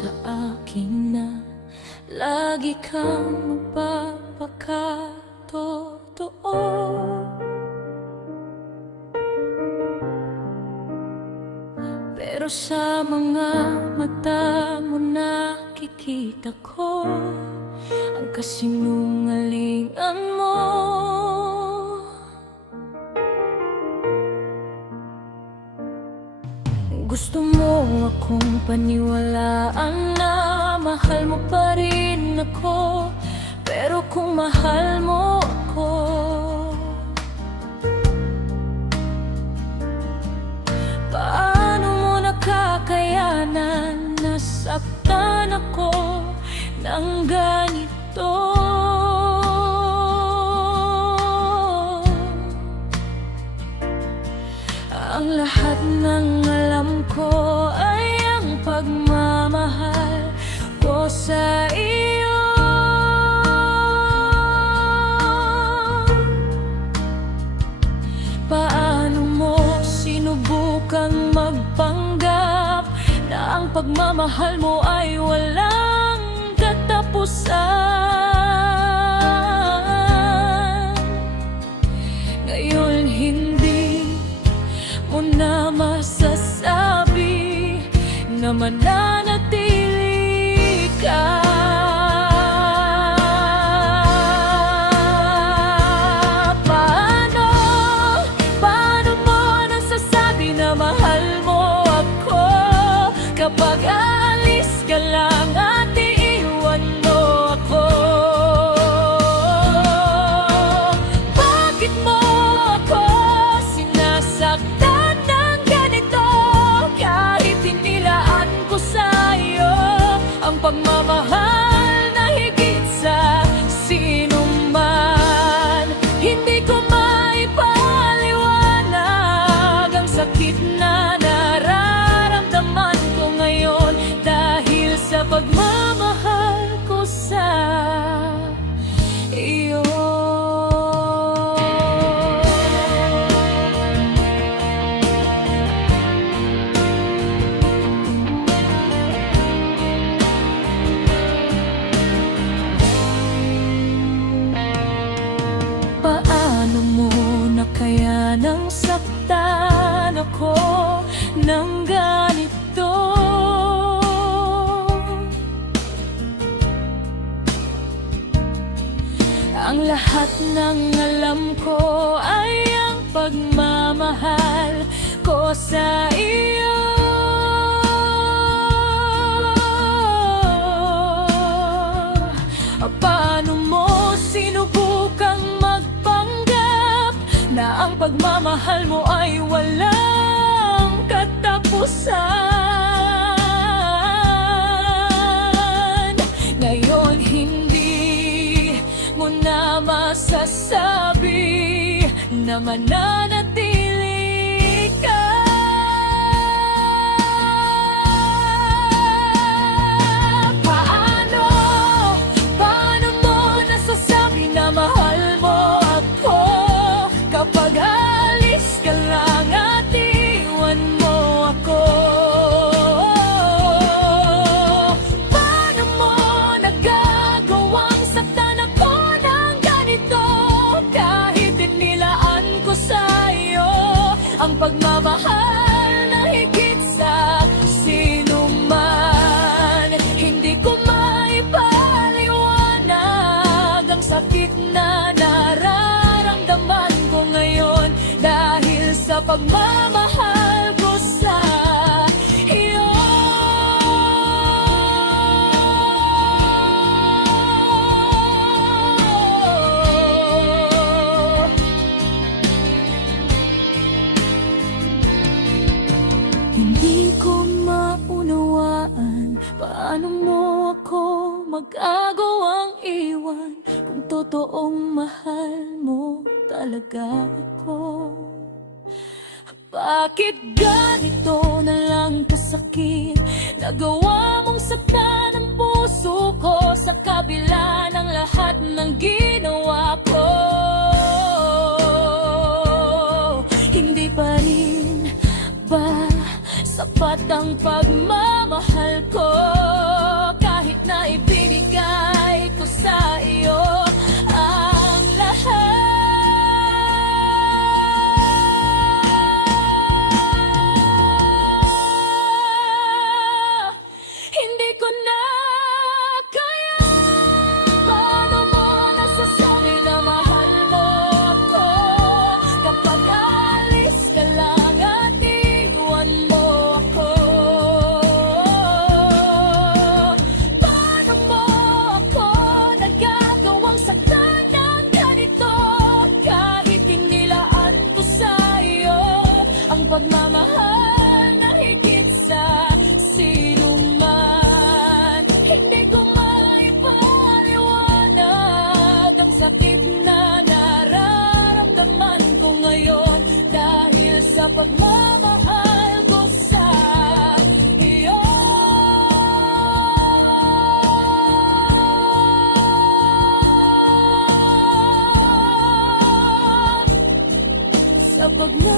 sa akin na lagi kang magpapakatotoo. Pero sa mga mata mo nakikita ko ang kasinungalingan mo. Gusto mo akong paniwalaan na mahal mo pa rin ako. Pero kung mahal mo ako, paano mo nakakayanan na saktan ako ng ganito? Ang lahat ng alam ko ay ang pagmamahal ko sa iyo. Paano mo sinubukang magpanggap na ang pagmamahal mo ay walang katapusan? Ngayon hindi mo na masasabi na mananatili ka. Paano mo nasasabi na mahal mo ako kapag aalis ka lang at iiwan mo ako? Bakit mo ako sinasaktan ng ganito kahit inilaan ko sa'yo ang pagmamahal na higit sa sinuman? Hindi ko maipaliwanag ang sakit na nararamdaman ko ngayon dahil sa pagmamahal ko sa iyo. Paano mo na kaya nang saktan ako ng ganito? Ang lahat ng alam ko ay ang pagmamahal ko sa iyo. Paano mo sinubukang magpanggap na ang pagmamahal mo ay walang katapusan? Ngayon hindi mo na masasabi na mananatili ka. Paano mo nasasabi na mahal mo ako kapag alis ka lang at iwan mo ako? Paano mo nagagawang saktan ako ng ganito kahit inilaan ko sa'yo ang pagmamahal na higit sa sinuman? Hindi ko maipaliwanag ang sakit na nararamdaman ko ngayon dahil sa pagmamahal ko sa iyo. Hindi ko maunawaan paano mo ako magagawang iwan kung totoong mahal mo talaga ako. Bakit ganito na lang kasakit nagawa mong saktan ang puso ko sa kabila ng lahat ng ginawa ko? Hindi pa rin ba sapat ang pagmamahal ko? pagmamahal ko sa iyo. Sa pagmamahal